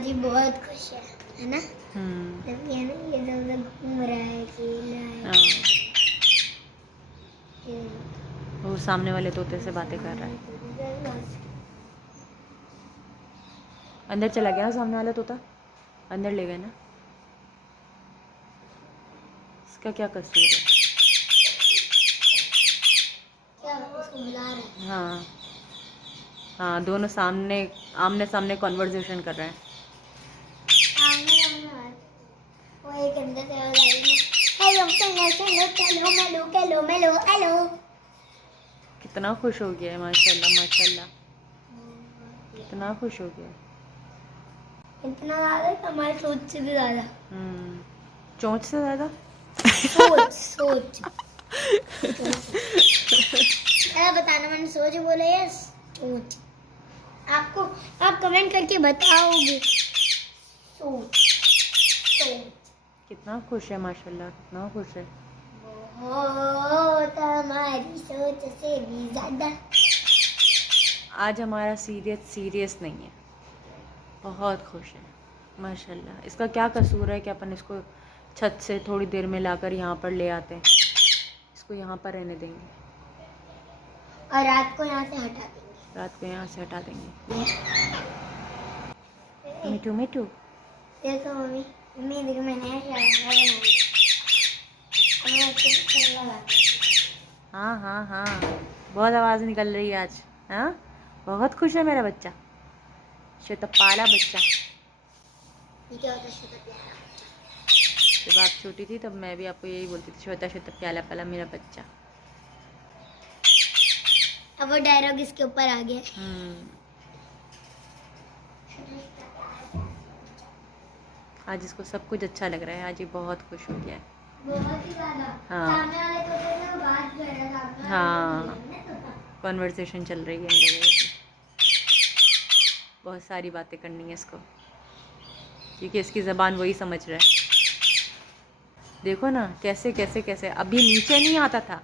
आज ही बहुत खुश है ना? जब ये ना ये सब घूम रहा है, खेल रहा है। वो सामने वाले तोते से बातें कर रहा है। अंदर चला गया ना सामने वाला तोता, अंदर ले गए ना। इसका क्या कसूर है? क्या उसको बुला रहे हैं? हाँ हाँ, दोनों सामने आमने सामने कॉन्वर्सेशन कर रहे हैं। वो एक अंदर से आवाज आ रही है, hello hello hello hello hello hello. कितना खुश हो गया है, माशाल्लाह माशाल्लाह, कितना खुश हो गया है। इतना ज्यादा कि हमारी सोच से भी ज्यादा। चोंच से ज्यादा। सोच सोच बताना, मैंने सोच बोला या सोच? आपको आप कमेंट करके बताओगे। सोच सोच। कितना खुश है माशाल्लाह, कितना खुश है। बहुत, हमारी सोच से भी ज्यादा। आज हमारा सीरियस नहीं है, बहुत खुश है माशाल्लाह। इसका क्या कसूर है कि अपन इसको छत से थोड़ी देर में लाकर यहाँ पर ले आते हैं, इसको यहाँ पर रहने देंगे और रात को यहाँ से हटा देंगे। रात को यहाँ से हटा देंगे। मिठू मिठू देखो मम्मी, मम्मी देखो मैंने बनाया। हाँ हाँ हाँ, बहुत आवाज़ निकल रही है आज। हाँ, बहुत खुश है मेरा बच्चा, शतपाला बच्चा। ये क्या होता है शतप्याला बच्चा? जब आप छोटी थी तब मैं भी आपको यही बोलती थी, छोटा छोटा प्याला प्याला मेरा बच्चा। अब वो डायलॉग इसके ऊपर आ गया। आज इसको सब कुछ अच्छा लग रहा है, आज ये बहुत खुश हो गया है। बहुत ही ज्यादा। हाँ। सामने वाले तोते से वो बात कर रहा था। हाँ, कॉन्वर्सेशन चल रही है इन लोगों की। बहुत सारी बातें करनी है इसको, क्योंकि इसकी ज़बान वही समझ रहा है। देखो ना कैसे कैसे कैसे, अभी नीचे नहीं आता था,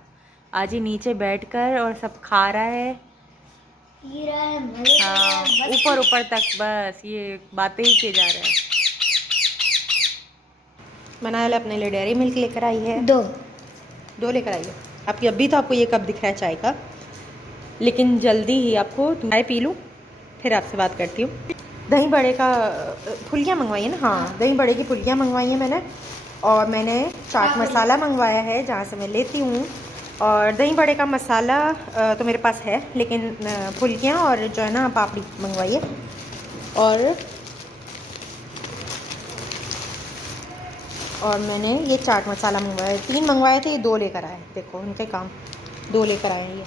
आज ये नीचे बैठकर और सब खा रहा है। पी रहा है, मजे कर रहा हाँ, है, बस। ऊपर ऊपर तक बस ये बातें ही किए जा रहा है। मनायल अपने लिए डेयरी मिल्क लेकर आई है, दो लेकर आई है आपकी। अभी तो आपको ये कप दिख रहा है चाय का, लेकिन जल्दी ही आपको चाय पी लूँ फिर आपसे बात करती हूँ। दही बड़े का फुल्कियाँ मंगवाई है ना? हाँ, दही बड़े की फुल्कियाँ मंगवाई हैं मैंने, और मैंने चाट मसाला मंगवाया है जहाँ से मैं लेती हूँ। और दही बड़े का मसाला तो मेरे पास है, लेकिन फुल्कियाँ और जो है ना पापड़ी मंगवाई है। और मैंने ये चाट मसाला मंगवाया, 3 मंगवाए थे, ये 2 लेकर आए। देखो उनके काम, 2 लेकर आए हैं ये,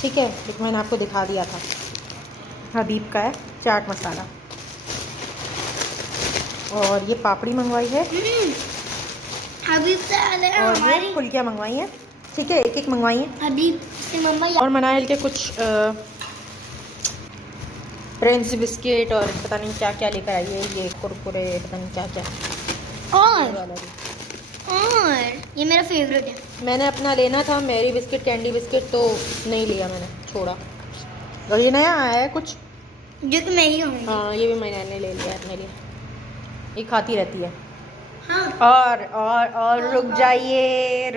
ठीक है। लेकिन मैंने आपको दिखा दिया था, हबीब का है चाट मसाला। और ये पापड़ी मंगवाई है, हबीब से और ये फुल्कियाँ मंगवाई हैं, ठीक है, एक एक मंगवाई हैं हबीब से मम्मा। और मनाइल के कुछ प्रिंस बिस्किट और पता नहीं क्या क्या लेकर आई है, ये कुरकुरे पता नहीं क्या क्या। और ये मेरा फेवरेट है। मैंने अपना लेना था मैरी बिस्किट, कैंडी बिस्किट, तो नहीं लिया, मैंने छोड़ा। और ये नया आया है कुछ, जो कि मैं ही हूँ। हाँ, ये भी मैंने ले लिया अपने लिए, ये खाती रहती है। हाँ। और रुक जाइए,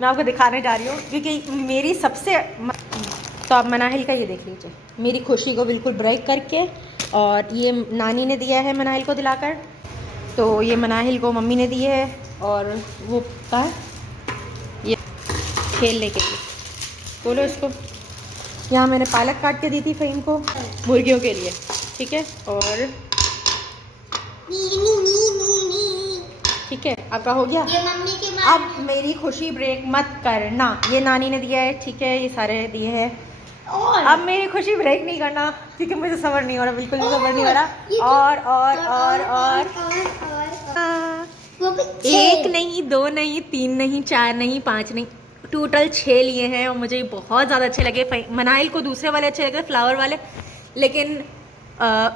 मैं आपको दिखाने जा रही हूँ, क्योंकि मेरी सबसे तो आप मनाहिल का ये देख लीजिए, मेरी खुशी को बिल्कुल ब्रेक करके। और ये नानी ने दिया है मनाहिल को दिलाकर, तो ये मनाहिल को मम्मी ने दी है, और वो का ये खेलने के लिए, बोलो इसको। यहाँ मैंने पालक काट के दी थी फ़हीम को मुर्गियों के लिए, ठीक है। और ठीक है, आपका हो गया। ये मम्मी के अब मेरी खुशी ब्रेक मत करना, ये नानी ने दिया है, ठीक है, ये सारे दिए हैं। और अब मेरी खुशी ब्रेक नहीं करना, क्योंकि मुझे सब्र नहीं हो रहा, बिल्कुल भी सब्र नहीं हो रहा। और वो भी 1 नहीं, 2 नहीं, 3 नहीं, 4 नहीं, 5 नहीं, टोटल 6 लिए हैं। और मुझे बहुत ज़्यादा अच्छे लगे। मनाइल को दूसरे वाले अच्छे लगे, फ्लावर वाले, लेकिन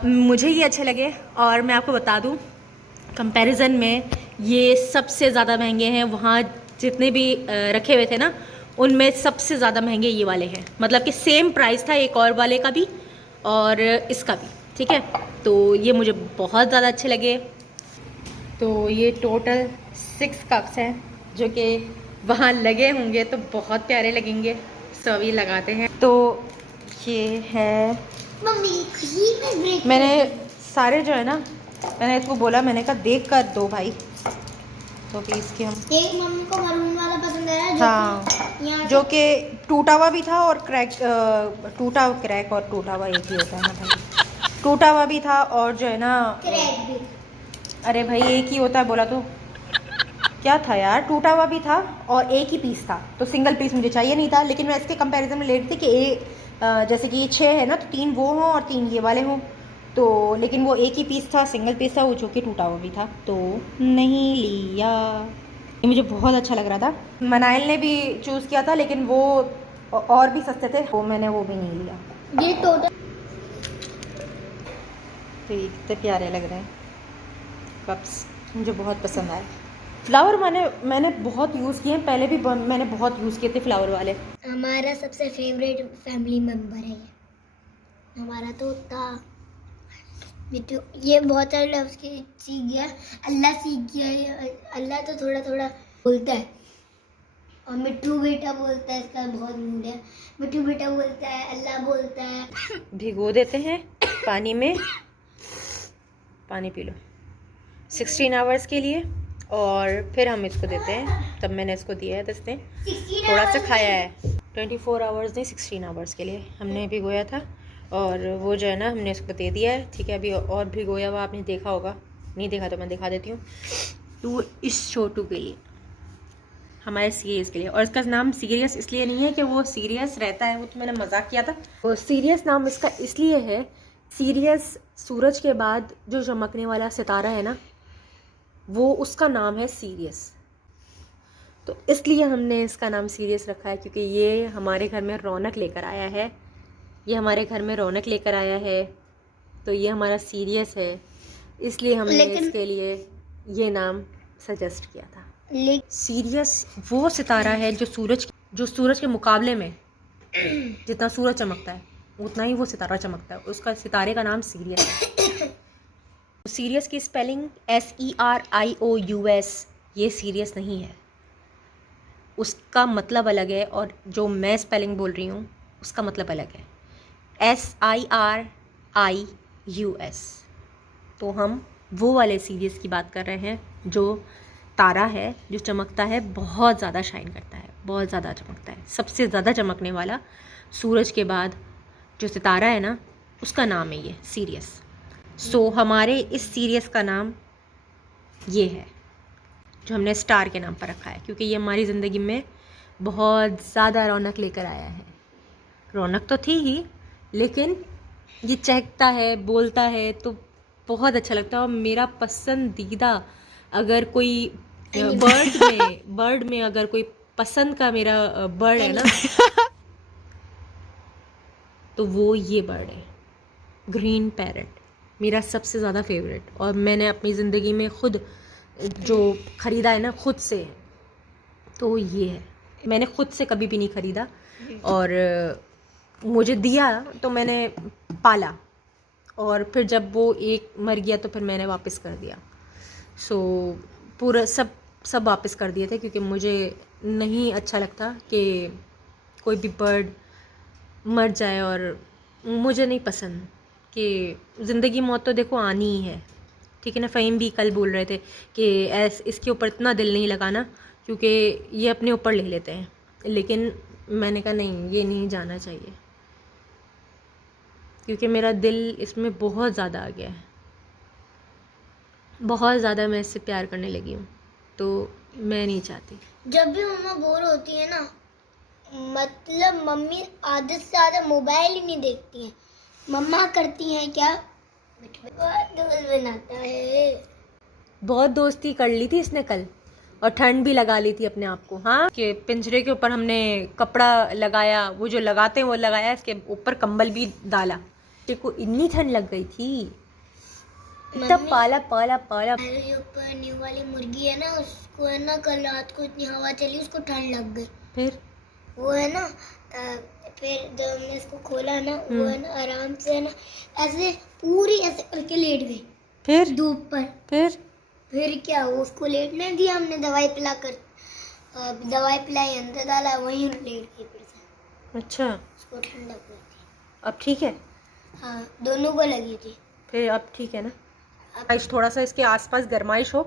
मुझे ये अच्छे लगे। और मैं आपको बता दूँ, कंपैरिजन में ये सबसे ज़्यादा महंगे हैं। वहाँ जितने भी रखे हुए थे ना, उनमें सबसे ज़्यादा महंगे ये वाले हैं। मतलब कि सेम प्राइस था एक और वाले का भी और इसका भी, ठीक है, तो ये मुझे बहुत ज़्यादा अच्छे लगे। तो ये टोटल 6 कप्स हैं जो कि वहाँ लगे होंगे तो बहुत प्यारे लगेंगे। सब ये लगाते हैं। तो ये है, मम्मी मैंने सारे जो है ना, मैंने इसको बोला, मैंने कहा देख कर दो भाई, तो फिर इसके हम एक मम्मी को मरून वाला पसंद है हाँ, जो कि टूटा हुआ भी था और क्रैक, क्रैक और टूटा हुआ एक ही होता है ना भाई। टूटा हुआ भी था और जो है ना क्रैक भी। अरे भाई एक ही होता है बोला तो क्या था यार, टूटा हुआ भी था और एक ही पीस था, तो सिंगल पीस मुझे चाहिए नहीं था। लेकिन मैं इसके कंपैरिजन में ले रही थी कि जैसे कि ये 6 है ना, तो 3 वो हों और 3 ये वाले हों। तो लेकिन वो एक ही पीस था, सिंगल पीस था, वो जो कि टूटा हुआ भी था, तो नहीं लिया। ये मुझे बहुत अच्छा लग रहा था। मनाइल ने भी चूज़ किया था लेकिन वो और भी सस्ते थे, वो मैंने वो भी नहीं लिया। ये टोटल तो ये कितने प्यारे लग रहे हैं कप्स, मुझे बहुत पसंद आए। फ्लावर मैंने बहुत यूज़ किए हैं, पहले भी मैंने बहुत यूज़ किए थे फ्लावर वाले। हमारा सबसे फेवरेट फैमिली मेंबर है ये, हमारा तोता मिट्टू। ये बहुत सारे लफ्ज़ सीख गया, अल्लाह सीख गया। अल्लाह तो थोड़ा थोड़ा बोलता है और मिट्टू बेटा बोलता है, इसका बहुत मूड है। मिट्टू बेटा बोलता है, अल्लाह बोलता है। भिगो देते हैं पानी में, पानी पी लो 16 आवर्स के लिए, और फिर हम इसको देते हैं। तब मैंने इसको दिया है, दस्ते थोड़ा सा खाया है। 24 आवर्स नहीं, 16 आवर्स के लिए हमने भिगोया था, और वो जो है ना हमने इसको दे दिया है। ठीक है, अभी और भिगोया हुआ आपने देखा होगा, नहीं देखा तो मैं दिखा देती हूँ। तो इस छोटू के लिए, हमारे सीरियस के लिए, और इसका नाम सीरियस इसलिए नहीं है कि वो सीरियस रहता है, वो तो मैंने मजाक किया था। वो सीरियस नाम इसका इसलिए है, सीरियस सूरज के बाद जो चमकने वाला सितारा है ना, वो उसका नाम है सीरियस। तो इसलिए हमने इसका नाम सीरियस रखा है, क्योंकि ये हमारे घर में रौनक लेकर आया है, ये हमारे घर में रौनक लेकर आया है। तो ये हमारा सीरियस है, इसलिए हमने इसके लिए ये नाम सजेस्ट किया था। सीरियस वो सितारा है जो सूरज के मुकाबले में जितना सूरज चमकता है उतना ही वो सितारा चमकता है, उसका सितारे का नाम सीरियस है। सीरियस की स्पेलिंग SERIOUS, ये सीरियस नहीं है, उसका मतलब अलग है, और जो मैं स्पेलिंग बोल रही हूँ उसका मतलब अलग है, SIRIUS। तो हम वो वाले सीरियस की बात कर रहे हैं जो तारा है, जो चमकता है, बहुत ज़्यादा शाइन करता है, बहुत ज़्यादा चमकता है। सबसे ज़्यादा चमकने वाला सूरज के बाद जो सितारा है ना, उसका नाम है ये सीरियस। सो हमारे इस सीरियस का नाम ये है, जो हमने स्टार के नाम पर रखा है, क्योंकि ये हमारी ज़िंदगी में बहुत ज़्यादा रौनक लेकर आया है। रौनक तो थी ही, लेकिन ये चहकता है, बोलता है, तो बहुत अच्छा लगता है। और मेरा पसंदीदा, अगर कोई बर्ड में अगर कोई पसंद का मेरा बर्ड है ना, तो वो ये बर्ड है, ग्रीन पैरट, मेरा सबसे ज़्यादा फेवरेट। और मैंने अपनी ज़िंदगी में खुद जो ख़रीदा है ना खुद से, तो ये है। मैंने खुद से कभी भी नहीं ख़रीदा, और मुझे दिया तो मैंने पाला, और फिर जब वो एक मर गया तो फिर मैंने वापस कर दिया। सो पूरा सब वापस कर दिए थे, क्योंकि मुझे नहीं अच्छा लगता कि कोई भी बर्ड मर जाए, और मुझे नहीं पसंद कि ज़िंदगी मौत तो देखो आनी ही है। ठीक है ना, फ़हीम भी कल बोल रहे थे कि इसके ऊपर इतना दिल नहीं लगाना, क्योंकि ये अपने ऊपर ले लेते हैं। लेकिन मैंने कहा नहीं, ये नहीं जाना चाहिए, क्योंकि मेरा दिल इसमें बहुत ज़्यादा आ गया है, बहुत ज़्यादा मैं इससे प्यार करने लगी हूँ, तो मैं नहीं चाहती। जब भी मम्मा बोर होती है ना, मतलब मम्मी आधे से ज़्यादा मोबाइल ही नहीं देखती हैं। मम्मा करती हैं क्या, दोस्त बनाता है। बहुत दोस्ती कर ली थी इसने कल, और ठंड भी लगा ली थी अपने आप को। हाँ, कि पिंजरे के ऊपर हमने कपड़ा लगाया, वो जो लगाते हैं वो लगाया, इसके ऊपर कंबल भी डाला। देखो इतनी ठंड लग गई थी, इतना पाला पाला पाला। मेरे ऊपर न्यू वाली मुर्गी है ना, उसको है ना कल रात को इतनी हवा चली, उसको ठंड लग गई। फिर वो है ना फिर जब हमने इसको खोला ना वो है ना आराम से है ना ऐसे पूरी ऐसे करके लेट गई फिर धूप पर। फिर क्या वो उसको लेटने दिया हमने, दवाई पिलाई अंदर डाला वहीं लेट गई फिर से। अच्छा, उसको ठंड लग गई थी। अब ठीक है? हाँ दोनों को लगी थी। फिर अब ठीक है ना? अब थोड़ा सा इसके आसपास गर्माइश हो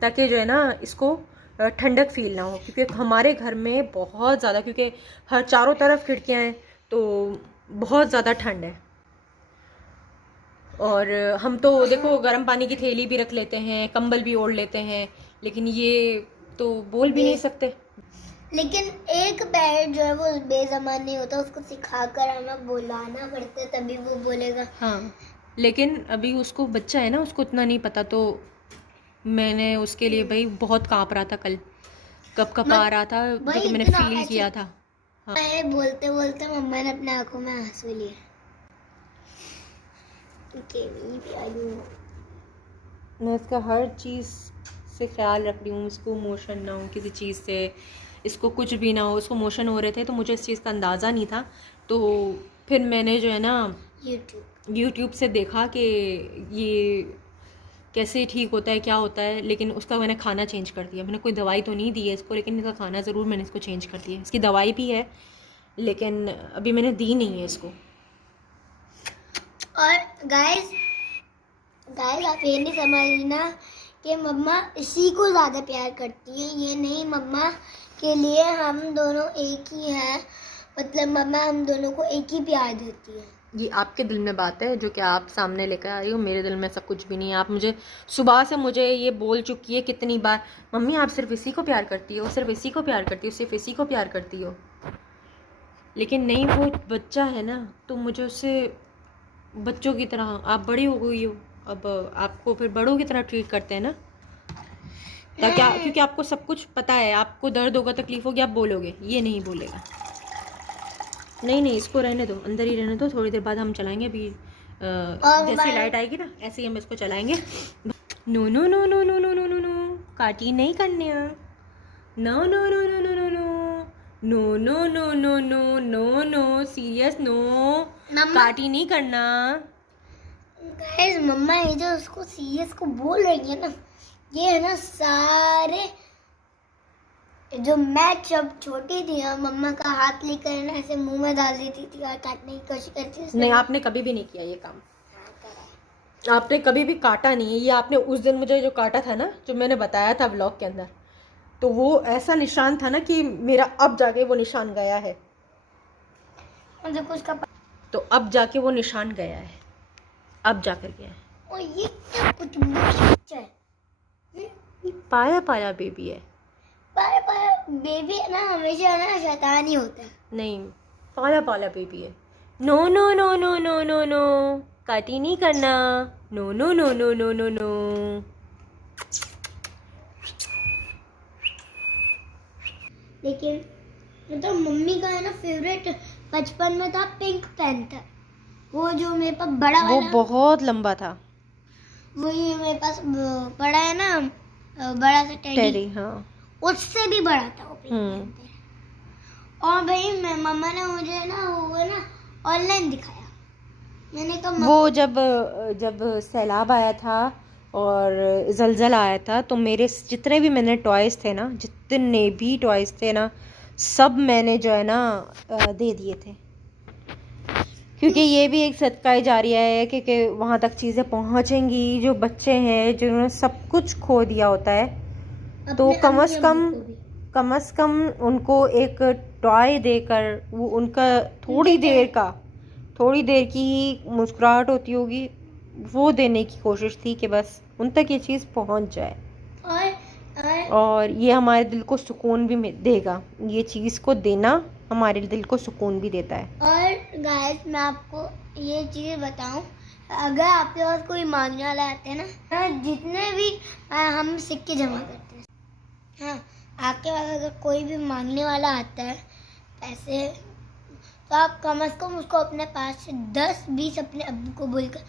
ताकि जो है ना इसको ठंडक फील ना हो, क्योंकि हमारे घर में बहुत ज़्यादा, क्योंकि हर चारों तरफ खिड़कियाँ हैं तो बहुत ज़्यादा ठंड है। और हम तो देखो गर्म पानी की थैली भी रख लेते हैं, कंबल भी ओढ़ लेते हैं, लेकिन ये तो बोल भी नहीं सकते। लेकिन एक पैर जो है वो बेज़बान नहीं होता, उसको सिखा कर हमें बुलाना पड़ता है तभी वो बोलेगा। हाँ, लेकिन अभी उसको बच्चा है ना, उसको इतना नहीं पता, तो मैंने उसके लिए भाई बहुत काँप रहा था कल, कब कपा रहा था, जो मैंने फील किया था। हाँ। बोलते बोलते मम्मा ने अपने आंखों में आंसू लिए। मैं इसका हर चीज़ से ख्याल रख रही हूँ, इसको मोशन ना हो किसी चीज़ से, इसको कुछ भी ना हो। इसको मोशन हो रहे थे तो मुझे इस चीज़ का अंदाज़ा नहीं था, तो फिर मैंने जो है ना यूट्यूब से देखा कि ये कैसे ठीक होता है, क्या होता है, लेकिन उसका मैंने खाना चेंज कर दिया। मैंने कोई दवाई तो नहीं दी है इसको, लेकिन इसका खाना ज़रूर मैंने इसको चेंज कर दिया। इसकी दवाई भी है लेकिन अभी मैंने दी नहीं है इसको। और गाइस आप ये नहीं समझना कि मम्मा इसी को ज़्यादा प्यार करती हैं, ये नहीं, मम्मा के लिए हम दोनों एक ही हैं, मतलब मम्मा हम दोनों को एक ही प्यार देती है। ये आपके दिल में बात है जो कि आप सामने लेकर आई हो, मेरे दिल में ऐसा कुछ भी नहीं है। आप मुझे सुबह से मुझे ये बोल चुकी है कितनी बार, मम्मी आप सिर्फ इसी को प्यार करती हो, सिर्फ इसी को प्यार करती हो, सिर्फ इसी को प्यार करती हो, लेकिन नहीं, वो बच्चा है ना, तो मुझे उससे बच्चों की तरह, आप बड़ी हो गई हो, अब आपको फिर बड़ों की तरह ट्रीट करते हैं ना, ताकि क्योंकि आपको सब कुछ पता है, आपको दर्द होगा, तकलीफ होगी, आप बोलोगे, ये नहीं बोलेगा। नहीं, इसको रहने दो, अंदर ही रहने दो, थोड़ी देर बाद हम चलाएंगे। अभी जैसे लाइट आएगी ना ऐसे ही हम इसको चलाएंगे। No no no no no no no no no, काटी नहीं करने। No no no no no no no no no no no no no, serious no, काटी नहीं करना। गाइस मम्मा ये जो उसको सीरियस को बोल रही है ना, ये है ना सारे जो मैं जब छोटी थी मम्मा का हाथ लेकर ना ऐसे मुंह में डाल देती थी और काटने की कोशिश करती थी। नहीं, आपने कभी भी नहीं किया ये काम, आपने कभी भी काटा नहीं है। ये आपने उस दिन मुझे जो काटा था ना, जो मैंने बताया था व्लॉग के अंदर, तो वो ऐसा निशान था ना कि मेरा अब जाके वो निशान गया है, देखो उसका तो अब जाके वो निशान गया है, अब जाकर गया है। और ये क्या कुछ बच्चा है, पाया पाया बेबी है। पाया पाया बेबी है ना, हमेशा ना शैतान ही होता है। नहीं, पाला पाला बेबी है। No no no no no no no, काटी नहीं करना। No no no no no no no. लेकिन मतलब मम्मी का है ना फेवरेट बचपन में था पिंक पैंथर, वो जो मेरे पास बड़ा वो वाला, बहुत लंबा था, वही मेरे पास बड़ा है ना, बड़ा सा टेडी, हाँ, उससे भी बड़ा था वो पिंक पैंथर। और भाई मम्मा ने मुझे ना वो ना ऑनलाइन दिखाया, मैंने कहा वो जब सैलाब आया था और जलजला आया था, तो मेरे जितने भी मैंने टॉयज़ थे ना, जितने भी टॉयज़ थे ना, सब मैंने जो है ना दे दिए थे, क्योंकि ये भी एक सदका जारिया है, क्योंकि वहाँ तक चीज़ें पहुँचेंगी। जो बच्चे हैं जिन्होंने सब कुछ खो दिया होता है, तो कम से कम उनको एक टॉय देकर, वो उनका थोड़ी देर की ही मुस्कुराहट होती होगी, वो देने की कोशिश थी कि बस उन तक ये चीज़ पहुंच जाए। और ये हमारे दिल को सुकून भी देगा, ये चीज़ को देना हमारे दिल को सुकून भी देता है। और गाइस मैं आपको ये चीज़ बताऊं, अगर आपके पास कोई मांगने वाला आते हैं ना, जितने भी हम सिक्के जमा करते हैं, हाँ आपके पास अगर कोई भी मांगने वाला आता है पैसे, तो आप कम से कम उसको अपने पास से 10-20 अपने अब्बू को बोलकर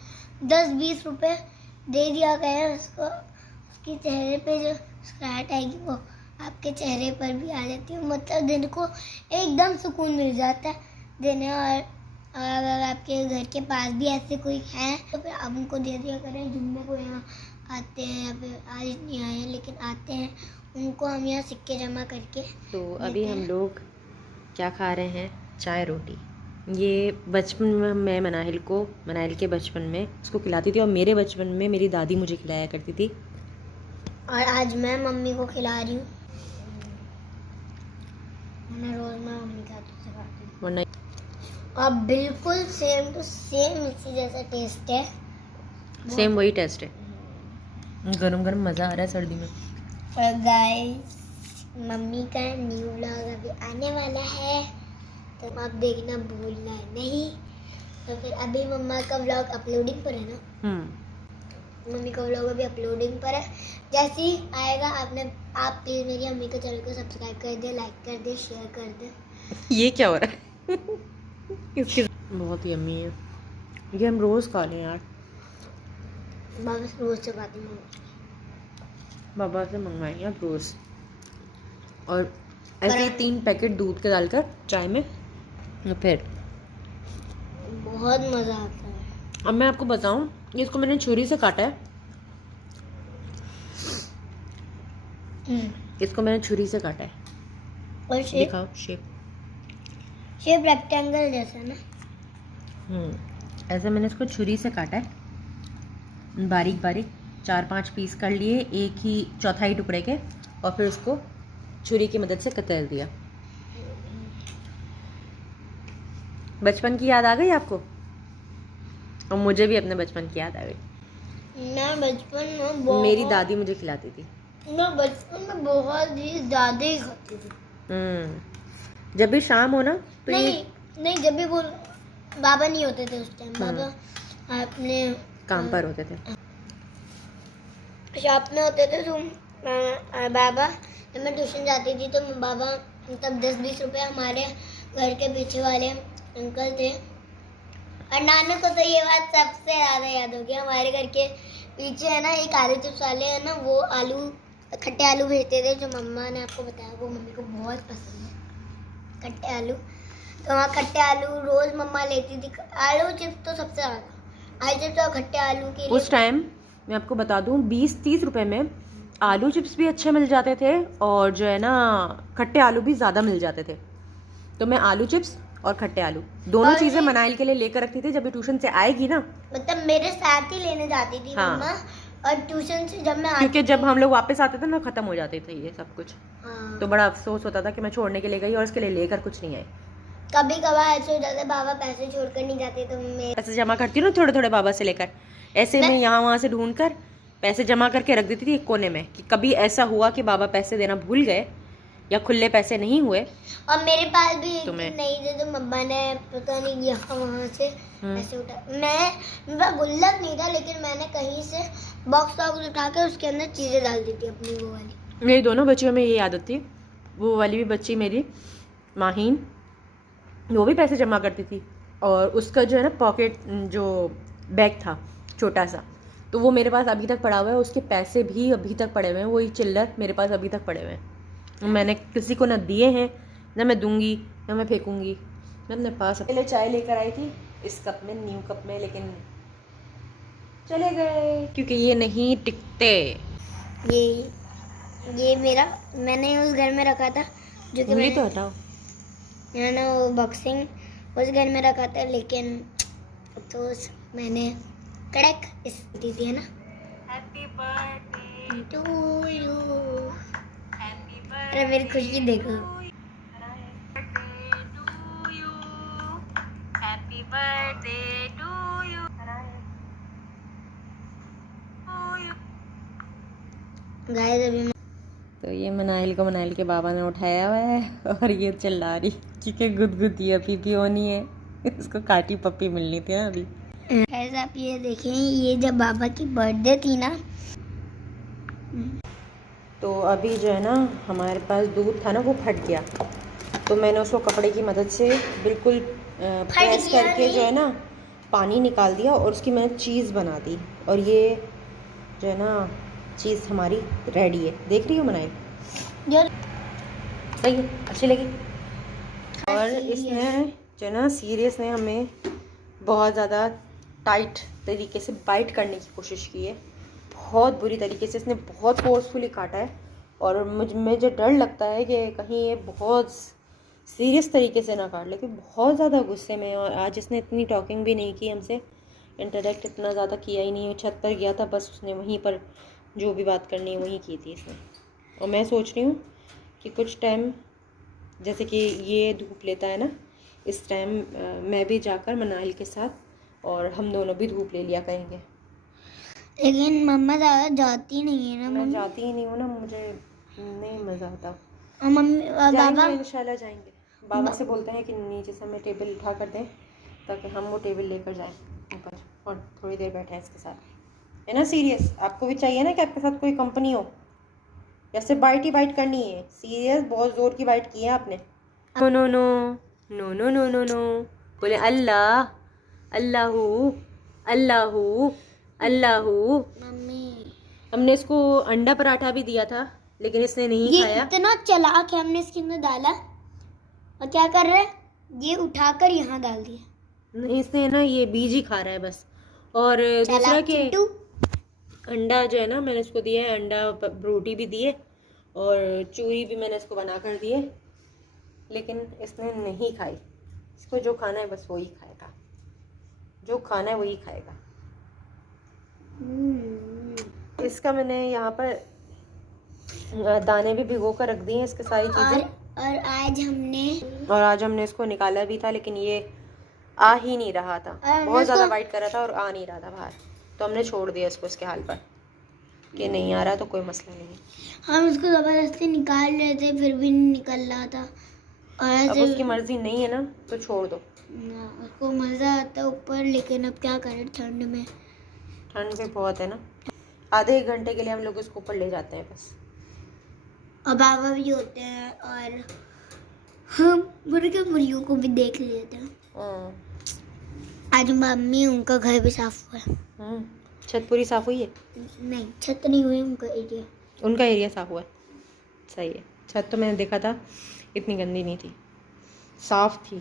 10-20 रुपए दे दिया गया, उसको उसके चेहरे पे जो मुस्कुराहट आएगी वो आपके चेहरे पर भी आ जाती है, मतलब दिल को एकदम सुकून मिल जाता है। देने, और अगर आपके घर के पास भी ऐसे कोई है तो फिर आप उनको दे दिया करें। जुम्मे को यहाँ आते हैं या फिर आज नहीं आए हैं लेकिन आते हैं, उनको हम यहाँ सिक्के जमा करके। तो अभी हम लोग क्या खा रहे हैं, चाय रोटी। ये बचपन में मैं मनाहिल के बचपन में उसको खिलाती थी, और मेरे बचपन में मेरी दादी मुझे खिलाया करती थी, और आज मैं मम्मी को खिला रही हूँ। मैं रोज मम्मी के हाथों से खाती हूँ, वरना और बिल्कुल सेम टू सेम इसी जैसा टेस्ट है। सेम वही टेस्ट है। गरम गरम मज़ा आ रहा है सर्दी में। और गाइस, मम्मी का न्यू व्लॉग अभी आने वाला है, तो आप देखना भूलना नहीं। तो फिर अभी मम्मा का व्लॉग अपलोडिंग पर है ना, मम्मी का व्लॉग अभी अपलोडिंग पर है। जैसे ही आएगा आप प्लीज़ मेरी मम्मी के चैनल को सब्सक्राइब कर दे, लाइक कर दे, शेयर कर दे। ये क्या हो रहा है? इसकी बहुत यम्मी है ये, हम रोज़ खा लें यार। बाबा से रोज चपाती हूँ, बाबा से मंगवाएंगे आप रोज़। और ऐसे ही 3 पैकेट दूध के डालकर चाय में, और फिर बहुत मज़ा आता है। अब मैं आपको बताऊं, इसको मैंने छुरी से काटा है। इसको मैंने छुरी से काटा है। और शेप दिखाओ शेप। शेप रेक्टेंगल जैसा ना। ऐसे मैंने इसको छुरी से काटा है, बारीक बारीक 4-5 पीस कर लिए, एक ही चौथाई टुकड़े के, और फिर उसको छुरी की मदद से कतर दिया। बचपन की याद आ गई आपको? और मुझे भी अपने बचपन की याद आ गई। मैं बचपन में बहुत, मेरी दादी मुझे खिलाती थी। मैं बचपन में बहुत ही ज़्यादा ही खाती थी। जब भी शाम हो ना तो नहीं, जब भी वो बाबा नहीं होते थे उस टाइम, बाबा अपने काम पर होते थे, शॉप में होते थे, तो बाबा, जब मैं ट्यूशन जाती थी तो बाबा तब 10-20 रुपए हमारे घर के पीछे वाले अंकल थे। और नानू को तो ये बात सबसे ज़्यादा याद होगी, हमारे घर के पीछे है ना एक आलू चिप्स वाले है ना, वो खट्टे आलू भेजते थे, जो मम्मा ने आपको बताया, वो मम्मी को बहुत पसंद है खट्टे आलू। तो वहाँ खट्टे आलू रोज़ मम्मा लेती थी। आलू चिप्स तो सबसे ज़्यादा, आलू चिप्स और खट्टे आलू के उस टाइम मैं आपको बता दूं 20-30 रुपए में आलू चिप्स भी अच्छे मिल जाते थे, और जो है ना खट्टे आलू भी ज़्यादा मिल जाते थे। तो मैं आलू चिप्स और खट्टे आलू दोनों चीज़ें मनाइल के लिए लेकर रखती थी। जब भी ट्यूशन से आएगी ना, मतलब मेरे साथ ही लेने जाती थी मम्मा, और ट्यूशन से जब मैं क्योंकि जब हम लोग वापस आते थे ना खत्म हो जाते थे ये सब कुछ। हाँ। तो बड़ा अफसोस होता था कि मैं छोड़ने के लिए गई और इसके लिए लेकर कुछ नहीं आई। कभी कभार ऐसे हो जाता, बाबा पैसे छोड़कर नहीं जाते तो मैं पैसे जमा करती हूँ ना थोड़े थोड़े बाबा से लेकर, ऐसे मैं यहाँ वहाँ से ढूंढ कर पैसे जमा करके रख देती थी एक कोने में, कि कभी ऐसा हुआ कि बाबा पैसे देना भूल गए या खुले पैसे नहीं हुए। और मेरे पास भी एक दिन नहीं थे, तो मम्मा ने पता नहीं यहाँ वहाँ से पैसे उठा, मेरा गुल्लक नहीं था, लेकिन मैंने कहीं से बॉक्स उठा कर उसके अंदर चीज़ें डाल दी थी अपनी वो वाली। मेरी दोनों बच्चियों में ये आदत थी। वो वाली भी बच्ची मेरी माहीन, वो भी पैसे जमा करती थी, और उसका जो है ना पॉकेट जो बैग था छोटा सा, तो वो मेरे पास अभी तक पड़ा हुआ है। उसके पैसे भी अभी तक पड़े हुए हैं, वही चिल्लर मेरे पास अभी तक पड़े हुए हैं। मैंने किसी को ना दिए हैं, ना मैं दूंगी, ना मैं फेंकूंगी। मैं अपने पास पहले चाय लेकर आई थी इस कप में, न्यू कप में, लेकिन चले गए क्योंकि ये नहीं टिकते। ये मेरा, मैंने उस घर में रखा था जो कि मैंने तो हटाओ ना वो बॉक्सिंग उस घर में रखा था, लेकिन तो मैंने कड़क इस दी थी, है ना। Happy birthday to you. अरे मेरी खुशी देखो। Happy birthday to you. Guys अभी तो ये मनाइल के बाबा ने उठाया हुआ है, और ये चिल्ला रही क्योंकि गुदगुदी पीपी होनी है, इसको काटी पप्पी मिलनी थी ना अभी। ऐसा आप ये देखें, ये जब बाबा की बर्थडे थी ना, तो अभी जो है ना हमारे पास दूध था ना वो फट गया, तो मैंने उसको कपड़े की मदद से बिल्कुल प्रेस करके जो है ना पानी निकाल दिया, और उसकी मैंने चीज़ बना दी। और ये जो है ना चीज़ हमारी रेडी है, देख रही हो मनाइल? सही है, अच्छी लगी। और इसमें जो ना सीरियस ने हमें बहुत ज़्यादा टाइट तरीके से बाइट करने की कोशिश की है, बहुत बुरी तरीके से इसने बहुत फोर्सफुली काटा है। और मुझे डर लगता है कि कहीं ये बहुत सीरियस तरीके से ना काट ले, क्योंकि बहुत ज़्यादा गुस्से में। और आज इसने इतनी टॉकिंग भी नहीं की हमसे, इंटरेक्ट इतना ज़्यादा किया ही नहीं। छत पर गया था बस, उसने वहीं पर जो भी बात करनी है वहीं की थी इसने। और मैं सोच रही हूँ कि कुछ टाइम जैसे कि ये धूप लेता है ना, इस टाइम मैं भी जाकर मनाहिल के साथ और हम दोनों भी धूप ले लिया करेंगे। लेकिन मम्मा ज़्यादा जाती नहीं है ना। मैं जाती ही नहीं हूँ ना, मुझे नहीं मज़ा आता। और मम्मी और बाबा इंशाल्लाह जाएंगे। बाबा से बोलते हैं कि नीचे से हमें टेबल उठा कर दें ताकि हम वो टेबल लेकर जाएं ऊपर और थोड़ी देर बैठें इसके साथ। है ना सीरियस? आपको भी चाहिए ना कि आपके साथ कोई कंपनी हो, या सिर्फ बाइट ही बाइट करनी है? सीरियस बहुत ज़ोर की बाइट की है आपने। No no no no no no no no, बोले अल्लाह अल्लाहू अल्लाहू अल्लाहू। मम्मी हमने इसको अंडा पराठा भी दिया था लेकिन इसने नहीं खाया। इतना चालाक है, हमने इसके अंदर डाला और क्या कर रहा है, ये उठाकर यहाँ डाल दिया। नहीं, इसने ना ये बीज ही खा रहा है बस। और दूसरा कि अंडा जो है ना, मैंने इसको दिया है अंडा, रोटी भी दिए और चूरी भी मैंने इसको बना कर दिए, लेकिन इसने नहीं खाई। इसको जो खाना है बस वही खाएगा, जो खाना है वही खाएगा। इसका मैंने यहाँ पर दाने भी भिगो कर रख दिए हैं, इसके सारी चीज़ें। और आज हमने इसको निकाला भी था, लेकिन ये आ ही नहीं रहा था, बहुत ज़्यादा वाइट कर रहा था और आ नहीं रहा था बाहर, तो हमने छोड़ दिया इसको इसके हाल पर कि नहीं आ रहा तो कोई मसला नहीं। हम इसको ज़बरदस्ती निकाल रहे थे फिर भी नहीं निकल रहा था, और अब उसकी मर्जी नहीं है ना तो छोड़ दो। उसको मज़ा आता है ऊपर, लेकिन अब क्या करें, ठंड में, ठंड भी बहुत है ना। आधे 1 घंटे के लिए हम लोग इसको ऊपर ले जाते हैं बस। और बाबा भी होते हैं और हम मुर्गियों को भी देख लेते हैं। आज मम्मी उनका घर भी साफ हुआ है। छत पूरी साफ हुई है? नहीं, छत नहीं हुई, उनका एरिया साफ हुआ है। सही है। छत तो मैंने देखा था इतनी गंदी नहीं थी, साफ थी।